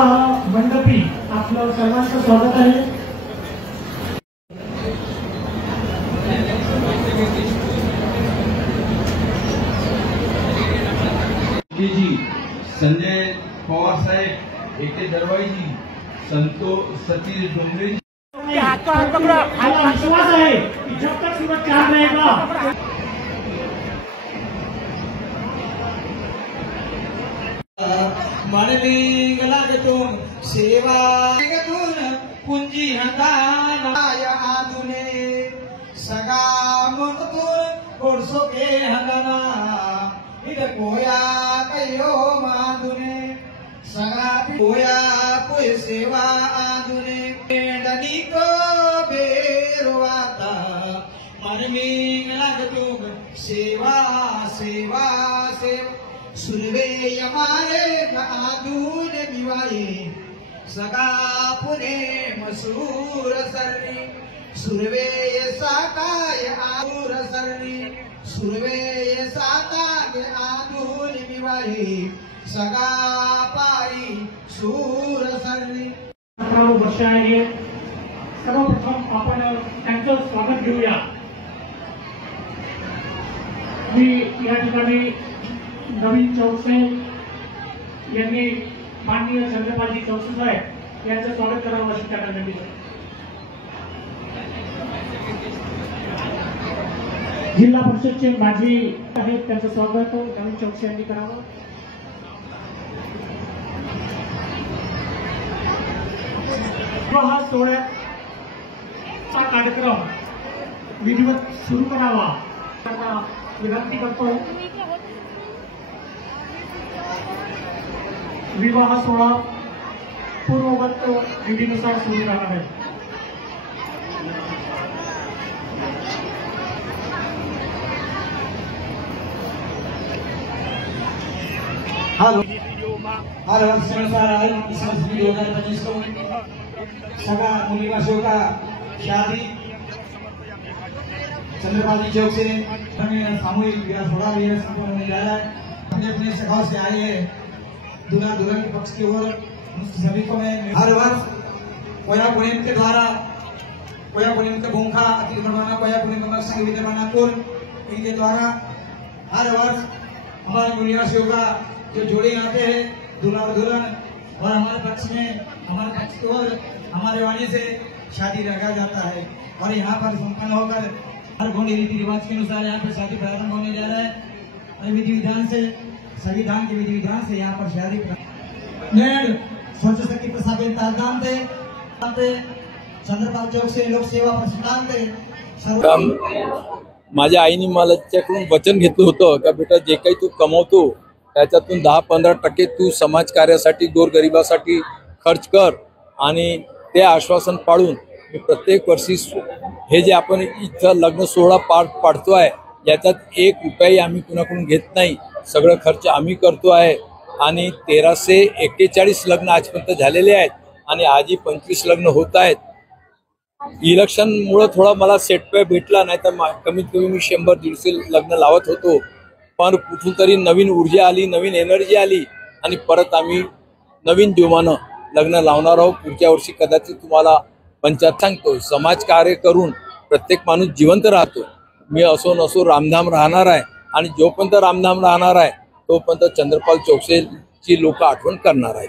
विवाह मंडपी आपलं सर्वांचं स्वागत आहे। जी संजय पवार साहेब, एके दरवाई जी, संतोष सतीश डोंगरे जी, विश्वास है कि जब तक सूरज चांद रहेगा मनली गलागतून सेवा गतून पुंजी हंदानाय आदुने सगा मुतून ओरसो के हंदाना इद कोया कयो मादुने सगा कोया कोई सेवा आदुने डनी को बेरवाता मनली गलागतून सेवा सेवा सेवा सुरवे यमारे आदून बिवाये सगा पुणे मसूर सरनी सुरवे साताय आदूर सरनी सुरवे साताय आदून बिवाये सगा पाई सूर सरनी। 18 वर्ष आहे। सर्वप्रथम आपण त्यांचं स्वागत घेऊया। मी या ठिकाणी नवीन चौकसे यांनी माननीय चंद्रपालजी चौकसे साहेब यांचं स्वागत करावं अशी त्यांना विनंती करतो। जिल्हा परिषदचे माजी आहेत त्यांचं स्वागत नवीन चौकसे यांनी करावं। विवाह सोहळ्याचा कार्यक्रम विधिवत सुरू करावा त्यांना विनंती करतो। विवाह सोहळा पूर्ववत विधीनुसार सुरू राहणार आहे। हर वर्ष संसार है इस वर्ष भी 2025 को सगा मुनिवासियों का शादी चंद्रपाल जी चौक से सामूहिक विवाह सोहळा भी संपन्न होने जा रहा है। अपने अपने सगाओं से आए हैं दूल्हा दुल्हन के पक्ष की ओर सभी को मैं हर वर्ष कोया पुणेम के द्वारा कोया पुणेम के भूखा अतिक्रमण कोया पुणेम का संघ विद्यमान कुल इनके द्वारा हर वर्ष हमारे मुनिवासियों का जो जोड़े आते हैं दूल्हा और दुल्हन और हमारे पक्ष में हमारे पक्ष की ओर हमारे वाणी से शादी रखा जाता है और यहाँ पर संपन्न होकर हर गोंडी रीति रिवाज के अनुसार यहाँ पर शादी प्रारंभ होने जा रहा है। विधि विधान से सभी धाम के विधि विधान से यहाँ पर शादी स्वच्छ शक्ति प्रसाद तालगाम थे चंद्रपाल चौक से लोक सेवा प्रस्थान थे। माझ्या आईने मला त्याच्याकडून वचन घेतलं होतं का बेटा जे काही तू कमवतो त्याच्यातून 10-15% तू समाज कार्यासाठी गोरगरिबासाठी खर्च कर आणि ते आश्वासन पाळून मी प्रत्येक वर्षी हे जे आपण इथं लग्न सोहळा पाडतो आहे याच्यात 1 रुपयाही आम्ही कुणाकडून घेत नाही। सगळं खर्च आम्ही करतो आहे आणि 1341 लग्न आजपर्यंत झालेले आहेत आणि आजही 25 लग्न होत आहेत। इलेक्शनमुळे थोडा मला सेटबॅक भेटला नाही तर कमीत कमी मी 100-150 लग्न लावत होतो पण कुठून तरी नवीन ऊर्जा आली नवीन एनर्जी आली आणि परत आम्ही नवीन जोमानं लग्न लावणार आहोत। पुढच्या वर्षी कदाचित तुम्हाला पंचायत सांगतो समाज कार्य करून प्रत्येक माणूस जिवंत राहतो। मी असो नसो रामधाम राहणार आहे आणि जोपर्यंत रामधाम राहणार आहे तोपर्यंत चंद्रपाल चौकसेची लोक आठवण करणार आहेत।